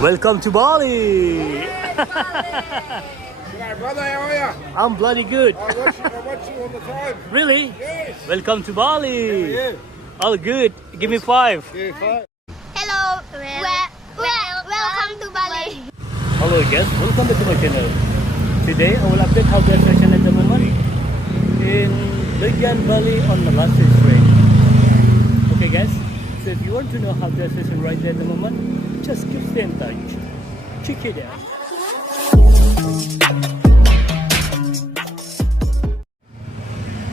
Welcome to Bali. G'day, brother, how are you? I'm bloody good. I watch you all the time. Really? Yes. Welcome to How are Bali. you? All good. Give me 5. Yeah, fine. Hello, welcome to Bali. Hello guys, welcome back to my channel. Today I will update how the session at the moment in Legian Bali on Melasti Street. Okay guys, so if you want to know how the session right there at the moment, just keep staying in touch. Check it out.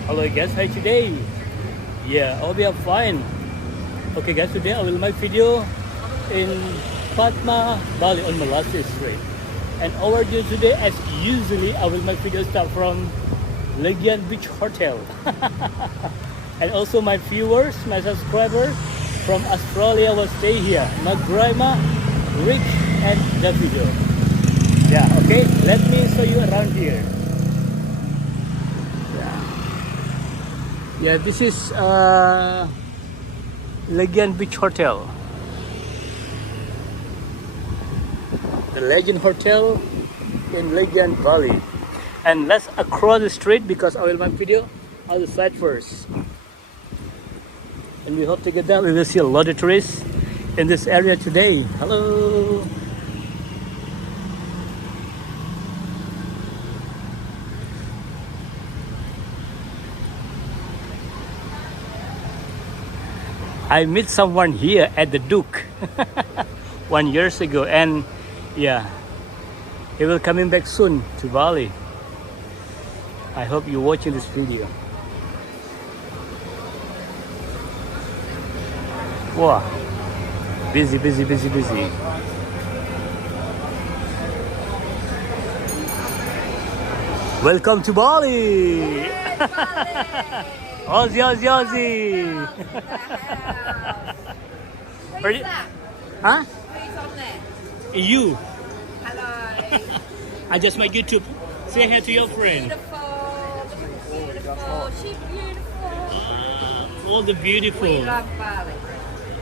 Hello guys, hi today. Yeah, I hope you are fine. Okay guys, today I will make video in Padma, Bali on Melasti Street. And over here today, as usually, I will make videos start from Legian Beach Hotel. And also my viewers, my subscribers from Australia will stay here. My grandma, Rich and Davido. Yeah, okay, let me show you around here. Yeah, this is Legian Beach Hotel. The Legian Hotel in Legian Bali. And let's across the street because I will make video on the side first. And we hope together we will see a lot of tourists in this area today. Hello. I met someone here at the Duke 1 year ago, and yeah, he will coming back soon to Bali. I hope you're watching this video. Wow, busy. Welcome to Bali. Aussie. Who's that? Huh? Who's on there? You. Hello. I just made YouTube. Say hi to your friend. Beautiful. Beautiful. She's beautiful. All the beautiful. We love Bali.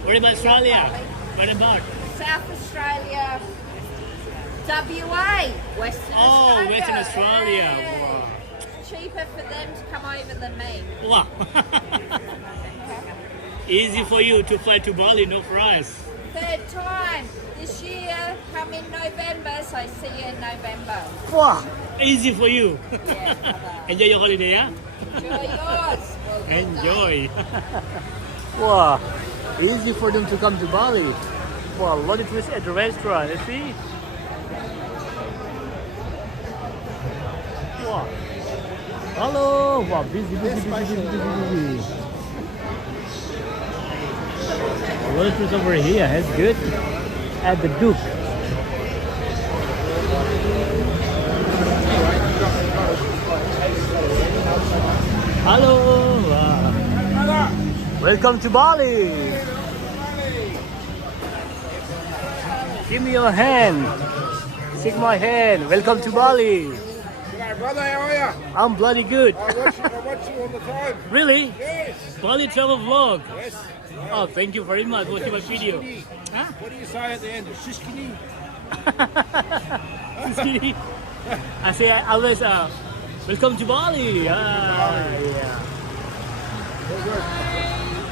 What about Australia? What about? South Australia. WA. Western Australia. Western Australia. Yeah. Wow. Cheaper for them to come over than me. Wow. Easy for you to fly to Bali, no price. Third time this year. Come in November, so see you in November. Wow. Easy for you. Yeah, bye-bye. Enjoy your holiday, yeah? Enjoy yours. Well, good Enjoy. Wow. Easy for them to come to Bali. Wow, a lot of tourists at the restaurant, you see? Wow. Hello. Wow, busy. A lot of tourists over here. That's good. At the Duke. Hello. Wow. Welcome to Bali. Give me your hand. Shake my hand. Welcome to Bali. G'day, brother, how are you? I'm bloody good. I watch you all the time. Really? Yes. Bali travel vlog. Yes. Oh, thank you very much for watching my video. Huh? What do you say at the end? Shishkini? I say I always welcome to Bali. Yeah.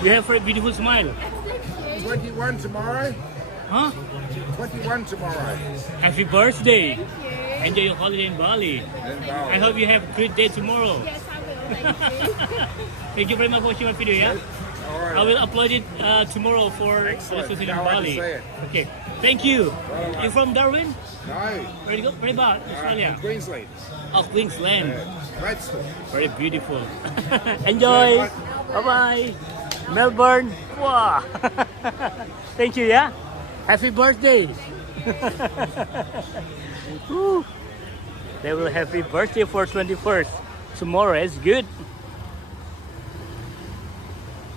You have a beautiful smile. 21 tomorrow. Huh? 21 tomorrow. Happy birthday. Enjoy your holiday in Bali. In Bali. I hope you have a great day tomorrow. Yes, I will. Thank you. Thank you very much for watching my video, yeah? All right. I will upload it tomorrow for Excellent. in Can't wait to Bali. see it. Okay. Thank you. Right. You from Darwin? No. Where do you go? Where about? Australia? Queensland. Oh, Queensland. Great stuff. Very beautiful. Enjoy. Bye bye. Melbourne. Wow. Thank you, yeah? Happy birthday. Woo. They will happy birthday for 21st. Tomorrow is good.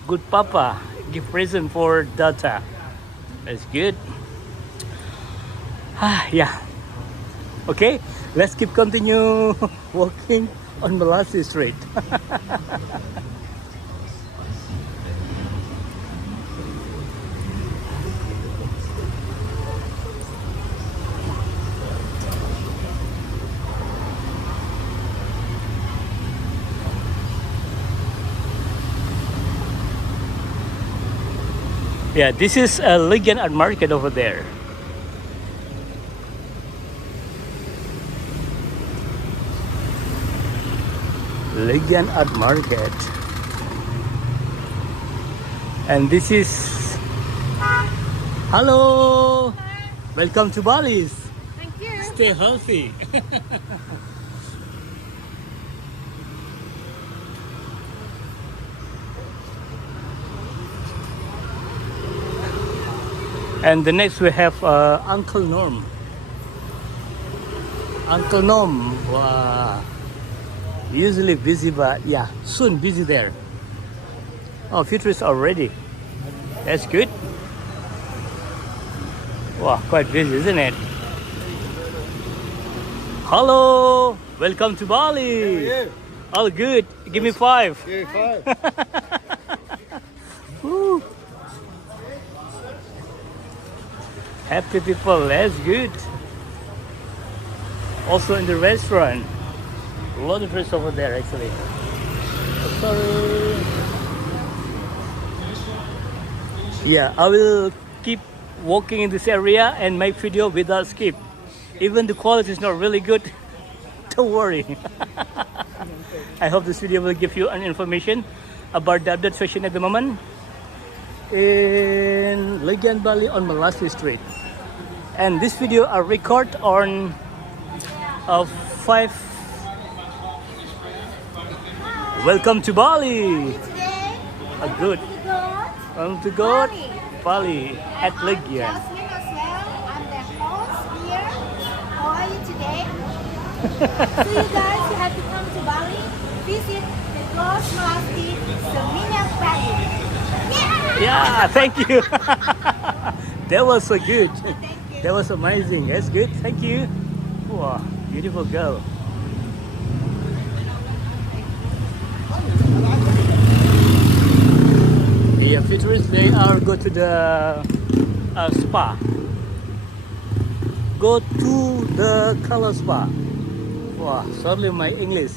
Good papa. Give present for Data. That's good. Yeah. Okay, let's keep continue walking on Melasti Street. Yeah, this is a Legian Art Market over there. Legian Art Market. And this is... Hello! Welcome to Bali. Thank you. Stay healthy. And the next we have Uncle Norm. Uncle Norm, wow. Usually busy, but yeah, soon busy there. Oh, futurist already. That's good. Wow, quite busy, isn't it? Hello, welcome to Bali. Yeah. All good. Give me 5. Yeah, 5. Woo. Happy people, that's good. Also in the restaurant. A lot of restaurants over there actually. Oh, sorry. Yeah, I will keep walking in this area and make video without skip. Even the quality is not really good, don't worry. I hope this video will give you an information about the update session at the moment in Legian Bali on Melasti Street. And this video I record on 5. Welcome to Bali. Today, Good. God, To go Bali at Legian. Jasmine as well. I'm the host here. How are you today? So you guys, you have to come to Bali, visit the Ghost Melasti Seminar Bali. Yeah! Yeah, thank you. That was so good. Thank you. That was amazing. That's good. Thank you. Wow, beautiful girl. The futurists, they are go to the spa. Go to the color spa. Wow, sorry my English.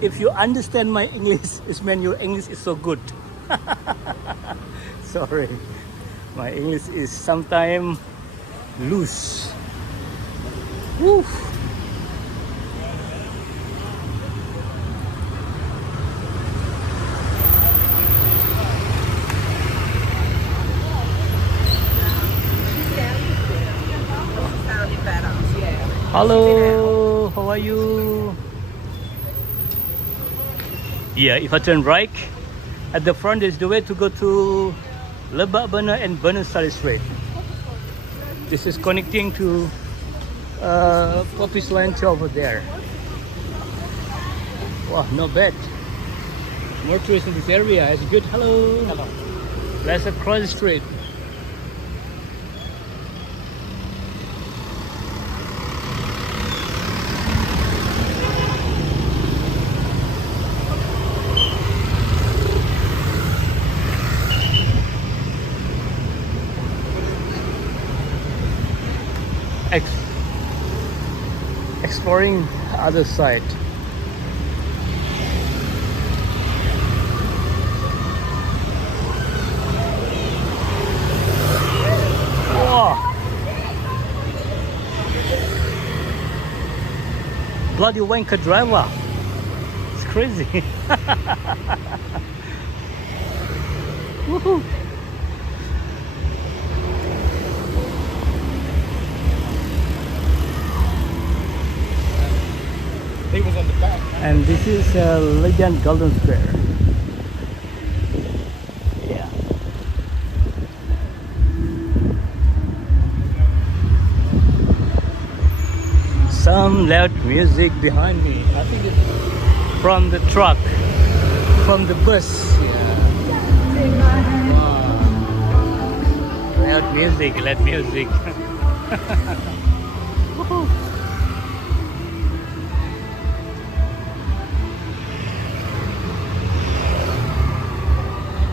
If you understand my English, it means your English is so good. Sorry, my English is sometimes loose. Woo. Hello, how are you? Yeah, if I turn right, at the front is the way to go to Lebak Bana and Banasari Street. This is connecting to Poppies Line over there. Wow, not bad. More tourists in this area. It's good. Hello. Hello. Let's cross the street. Exploring other side. Wow. Bloody wanker driver. It's crazy. Woohoo. He was on the back. And this is Legian Golden Square. Yeah. Some loud music behind me. I think it's from the truck, from the bus. Yeah. Wow. Loud music, loud music. Woohoo.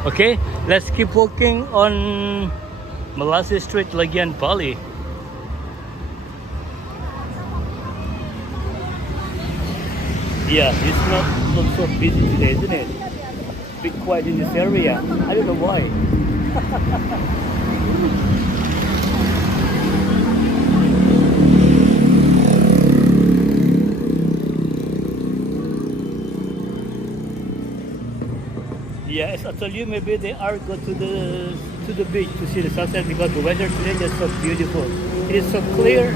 Okay, let's keep walking on Melasti Street, Legian Bali. Yeah, it's not so busy today, isn't it? Bit quiet in this area. I don't know why. I told you maybe they are go to the beach to see the sunset because the weather today is so beautiful. It is so clear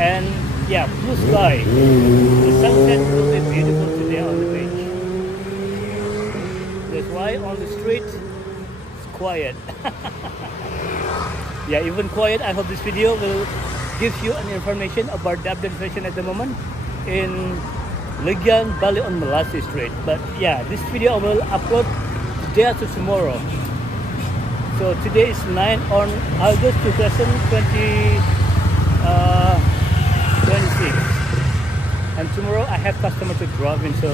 and yeah, blue sky. The sunset will be beautiful today on the beach. That's why on the street it's quiet. Yeah, even quiet. I hope this video will give you an information about the update session at the moment in Legian Bali on Melasti Street. But yeah, this video I will upload day after tomorrow. So today is 9 on August 2026, and tomorrow I have customer to drop in, so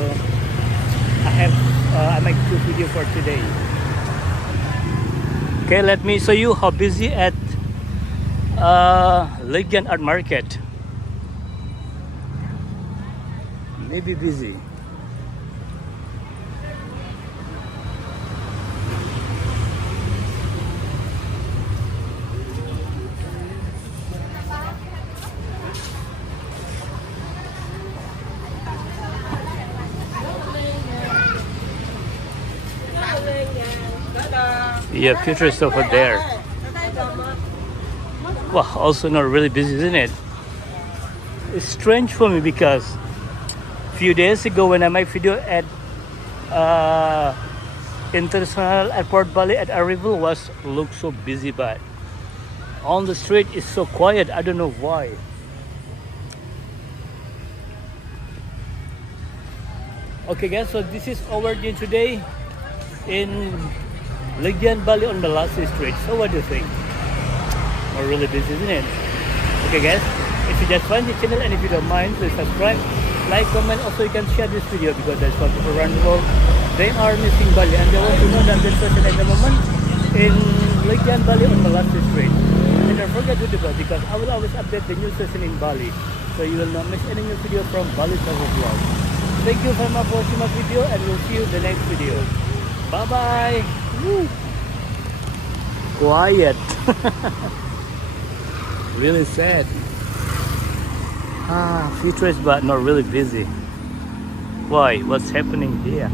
I make 2 video for today. Okay, let me show you how busy at Legian Art Market. Maybe busy. Yeah, future is over there. Wow, also not really busy, isn't it? It's strange for me because few days ago when I made video at International Airport Bali at arrival was looked so busy, but on the street is so quiet. I don't know why. Okay guys, so this is our day today in Legian Bali on Melasti Street. So what do you think? We're really busy, isn't it? Okay guys, if you just find the channel and if you don't mind, please subscribe, like, comment. Also you can share this video because there's lots of people around the world. They are missing Bali and they want to know that the situation at the moment in Legian Bali on Melasti Street. And don't forget to do that because I will always update the new session in Bali, so you will not miss any new video from Bali Travel Vlog. Thank you very much for watching my video and we'll see you in the next video. Bye bye. Woo. Quiet. Really sad. Futurist but not really busy. Why? What's happening here?